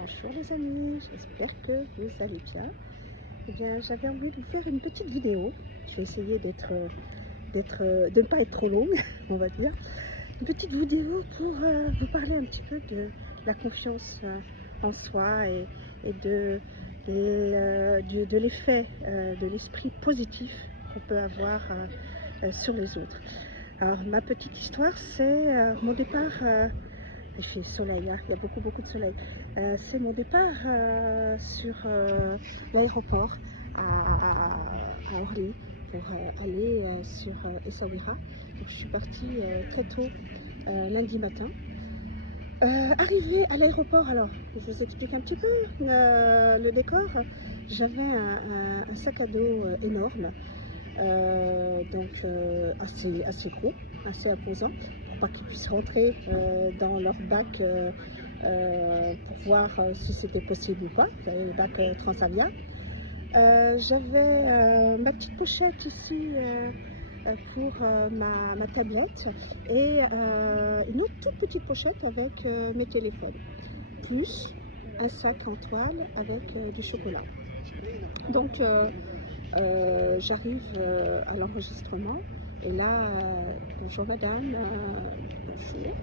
Bonjour les amis, j'espère que vous allez bien. Eh bien, j'avais envie de vous faire une petite vidéo. Je vais essayer de ne pas être trop longue, on va dire. Une petite vidéo pour vous parler un petit peu de la confiance en soi et de l'effet de l'esprit positif qu'on peut avoir sur les autres. Alors, ma petite histoire, c'est mon départ. Il fait soleil, hein, il y a beaucoup de soleil. C'est mon départ sur l'aéroport à Orly pour aller sur Essaouira. Donc, je suis partie très tôt lundi matin. Arrivée à l'aéroport, alors je vous explique un petit peu le décor. J'avais un sac à dos énorme, donc assez gros, assez imposant, pour pas qu'ils puissent rentrer dans leur bac pour voir si c'était possible ou pas. Vous avez le bac Transavia. J'avais ma petite pochette ici pour ma tablette et une autre toute petite pochette avec mes téléphones, plus un sac en toile avec du chocolat. Donc j'arrive à l'enregistrement et là, bonjour madame, bonjour.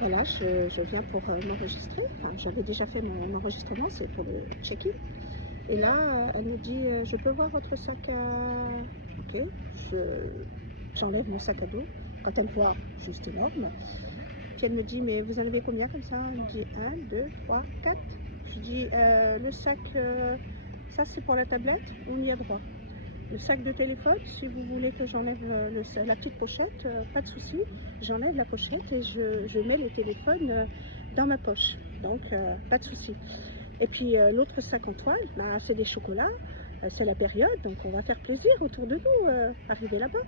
Voilà, je viens pour m'enregistrer. Enfin, j'avais déjà fait mon enregistrement, c'est pour le check-in. Et là, elle me dit, je peux voir votre sac à... Ok, j'enlève mon sac à dos. Quand elle me voit, juste énorme. Puis elle me dit, mais vous en avez combien comme ça? Elle me dit 1, 2, 3, 4. Je dis, le sac, ça c'est pour la tablette, on y a droit. Le sac de téléphone, si vous voulez que j'enlève la petite pochette, pas de souci. J'enlève la pochette et je mets le téléphone dans ma poche. Donc, pas de souci. Et puis, l'autre sac en toile, bah, c'est des chocolats. C'est la période, donc on va faire plaisir autour de nous, arriver là-bas.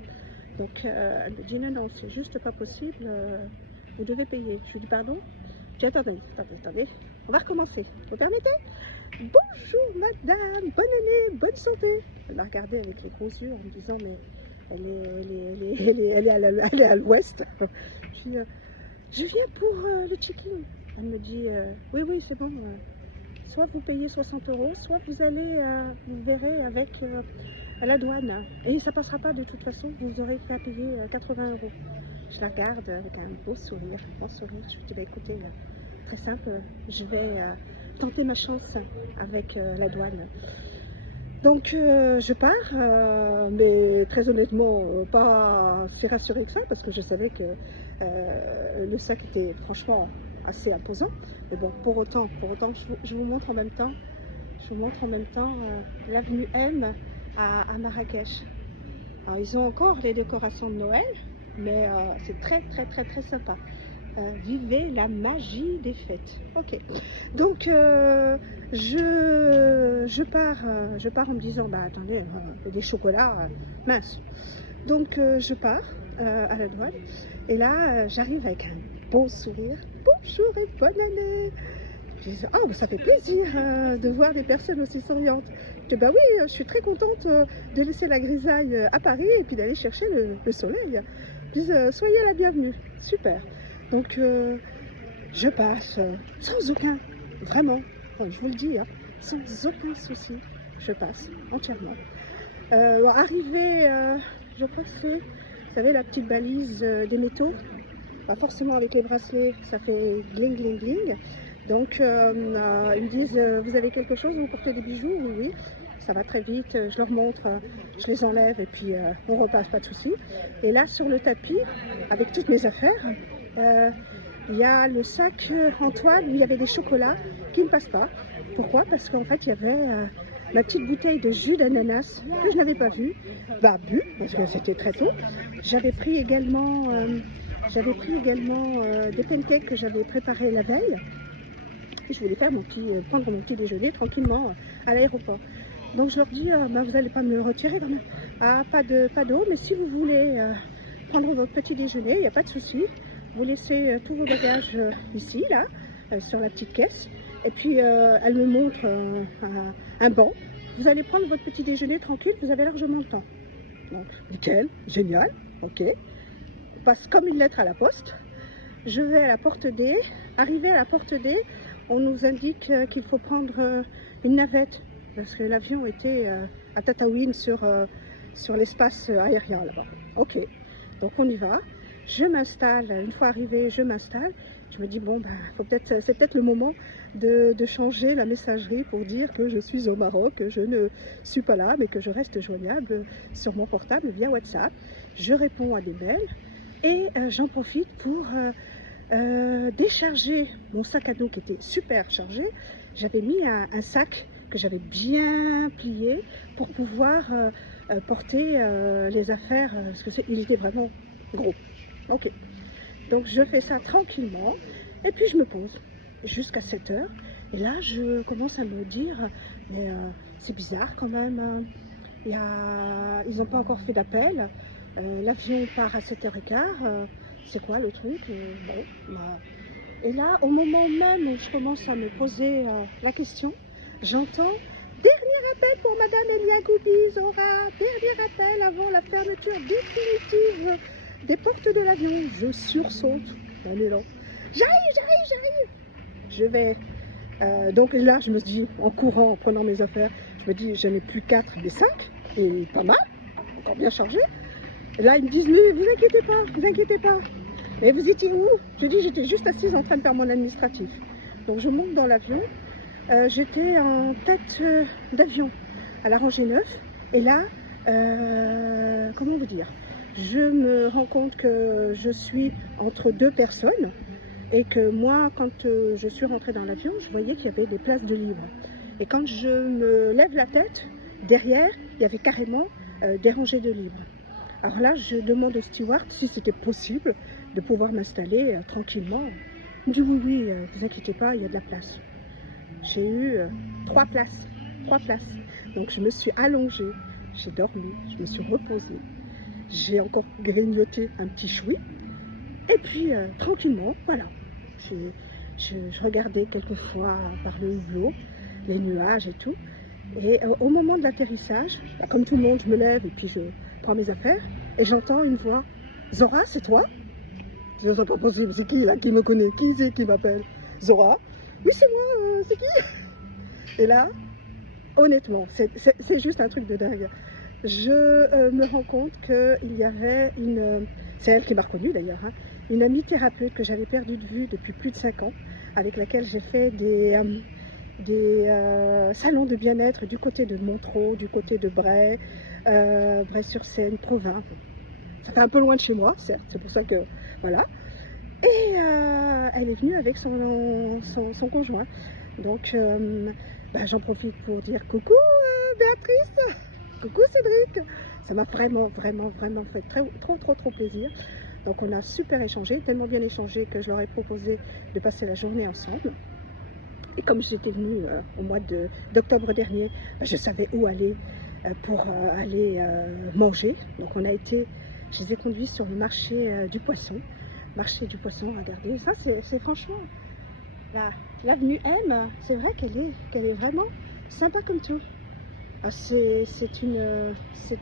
Donc, elle me dit, non, c'est juste pas possible. Vous devez payer. Je lui dis, pardon? Je dis, attendez. On va recommencer. Vous permettez? Bonjour madame, bonne année, bonne santé. Elle m'a regardé avec les gros yeux en me disant mais elle est à l'ouest. Je dis je viens pour le check-in. Elle me dit oui c'est bon. Soit vous payez 60 €, soit vous allez, vous verrez avec à la douane. Et ça passera pas de toute façon, vous aurez qu'à payer 80 €. Je la regarde avec un beau sourire, Je lui dis bah, écoutez, très simple, je vais tenter ma chance avec la douane. Donc je pars, mais très honnêtement pas si rassurée que ça, parce que je savais que le sac était franchement assez imposant. Mais bon, pour autant je vous montre en même temps, l'avenue M à Marrakech. Alors, ils ont encore les décorations de Noël, mais c'est très sympa. Vivez la magie des fêtes. Ok, donc je pars en me disant bah attendez, des chocolats, mince. Donc je pars à la douane et là j'arrive avec un beau sourire. Bonjour et bonne année. Je dis oh ça fait plaisir de voir des personnes aussi souriantes. Je dis bah oui, je suis très contente de laisser la grisaille à Paris et puis d'aller chercher le soleil. Je dis soyez la bienvenue. Super. Donc je passe sans aucun, vraiment, je vous le dis, hein, sans aucun souci, je passe entièrement. Arrivé, je crois que c'est, vous savez, la petite balise des métaux, pas forcément avec les bracelets, ça fait gling. Donc ils me disent, vous avez quelque chose, vous portez des bijoux? Oui. Ça va très vite, je leur montre, je les enlève et puis on repasse, pas de souci. Et là, sur le tapis, avec toutes mes affaires, il y a le sac en toile où il y avait des chocolats qui ne passent pas. Pourquoi? Parce qu'en fait, il y avait ma petite bouteille de jus d'ananas que je n'avais pas vue, bu, parce que c'était très tôt. J'avais pris également des pancakes que j'avais préparés la veille. Et je voulais faire prendre mon petit déjeuner tranquillement à l'aéroport. Donc je leur dis, bah, vous n'allez pas me le retirer quand même. Ah, pas d'eau, mais si vous voulez prendre votre petit déjeuner, il n'y a pas de souci. Vous laissez tous vos bagages ici, là, sur la petite caisse. Et puis elle me montre un banc. Vous allez prendre votre petit déjeuner tranquille, vous avez largement le temps. Donc nickel, génial, ok. On passe comme une lettre à la poste. Je vais à la porte D. Arrivé à la porte D, on nous indique qu'il faut prendre une navette, parce que l'avion était à Tataouine sur l'espace aérien là-bas. Ok, donc on y va. Je m'installe, une fois arrivée, je m'installe. Je me dis, bon, ben, c'est peut-être le moment de changer la messagerie pour dire que je suis au Maroc, que je ne suis pas là, mais que je reste joignable sur mon portable via WhatsApp. Je réponds à des mails et j'en profite pour décharger mon sac à dos qui était super chargé. J'avais mis un sac que j'avais bien plié pour pouvoir porter les affaires, parce qu'il était vraiment gros. Ok, donc je fais ça tranquillement et puis je me pose jusqu'à 7 heures. Et là, je commence à me dire, mais c'est bizarre quand même, ils n'ont pas encore fait d'appel, l'avion part à 7h15, c'est quoi le truc bon, bah. Et là, au moment même où je commence à me poser la question, j'entends « Dernier appel pour Madame Elia Goubi, Zora, dernier appel avant la fermeture définitive des portes de l'avion. » Je sursaute d'un élan. « J'arrive !» Je vais... donc là, je me dis, en courant, en prenant mes affaires, je me dis, j'en ai plus 4, mais 5, et pas mal, encore bien chargé. Et là, ils me disent, mais vous inquiétez pas. Et vous étiez où? Je dis, j'étais juste assise en train de faire mon administratif. Donc je monte dans l'avion, j'étais en tête d'avion à la rangée 9, et là, comment vous dire, je me rends compte que je suis entre deux personnes, et que moi, quand je suis rentrée dans l'avion, je voyais qu'il y avait des places de libre. Et quand je me lève la tête, derrière, il y avait carrément des rangées de libre. Alors là, je demande au steward si c'était possible de pouvoir m'installer tranquillement. Il me dit oui, vous inquiétez pas, il y a de la place. J'ai eu 3 places. Donc je me suis allongée, j'ai dormi, je me suis reposée. J'ai encore grignoté un petit choui. Et puis, tranquillement, voilà. Je regardais quelquefois par le hublot, les nuages et tout. Et au moment de l'atterrissage, bah, comme tout le monde, je me lève et puis je prends mes affaires. Et j'entends une voix. « Zora, c'est toi ?» Je dis, c'est pas possible, c'est qui là qui me connaît? Qui c'est qui m'appelle? Zora? Oui, c'est moi, c'est qui? Et là, honnêtement, c'est juste un truc de dingue. Je me rends compte qu'il y avait une... C'est elle qui m'a reconnue d'ailleurs, hein, une amie thérapeute que j'avais perdue de vue depuis plus de 5 ans, avec laquelle j'ai fait des salons de bien-être du côté de Montreux, du côté de Bray, Bray-sur-Seine, Provins. Ça fait un peu loin de chez moi, certes, c'est pour ça que... Voilà. Et elle est venue avec son conjoint. Donc, bah, j'en profite pour dire coucou Béatrice, coucou Cédric. Ça m'a vraiment fait trop plaisir. Donc on a super échangé, tellement bien échangé que je leur ai proposé de passer la journée ensemble. Et comme j'étais venue au mois d'octobre dernier, bah, je savais où aller pour aller manger. Donc on a été, je les ai conduits sur le marché du poisson. Marché du poisson, regardez, ça c'est franchement, l'avenue M, c'est vrai qu'elle est vraiment sympa comme tout. C'est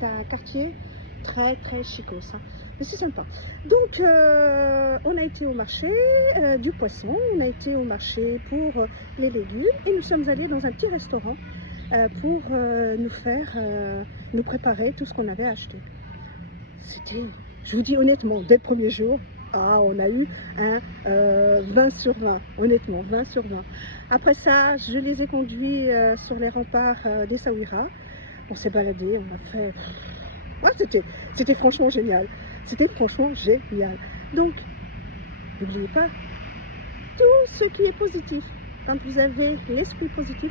un quartier très chicos, hein. Mais c'est sympa. Donc on a été au marché du poisson, on a été au marché pour les légumes et nous sommes allés dans un petit restaurant pour nous préparer tout ce qu'on avait acheté. C'était, je vous dis honnêtement, dès le premier jour, on a eu un 20 sur 20, honnêtement, 20 sur 20. Après ça, je les ai conduits sur les remparts d'Essaouira. On s'est baladé, on a fait... Ouais, c'était franchement génial. C'était franchement génial. Donc, n'oubliez pas, tout ce qui est positif, quand vous avez l'esprit positif,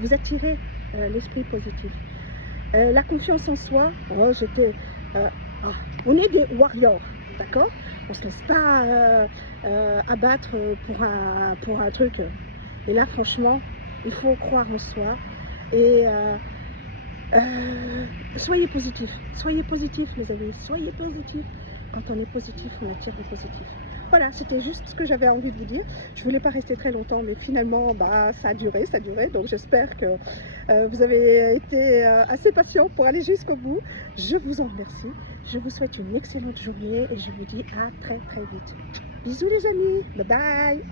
vous attirez l'esprit positif. La confiance en soi, on est des warriors, d'accord? On ne se laisse pas abattre pour un truc. Et là, franchement, il faut croire en soi. Et soyez positifs, mes amis, soyez positifs. Quand on est positif, on attire le positif. Voilà, c'était juste ce que j'avais envie de vous dire. Je ne voulais pas rester très longtemps, mais finalement, bah, ça a duré. Donc j'espère que vous avez été assez patient pour aller jusqu'au bout. Je vous en remercie. Je vous souhaite une excellente journée et je vous dis à très vite. Bisous les amis, bye bye.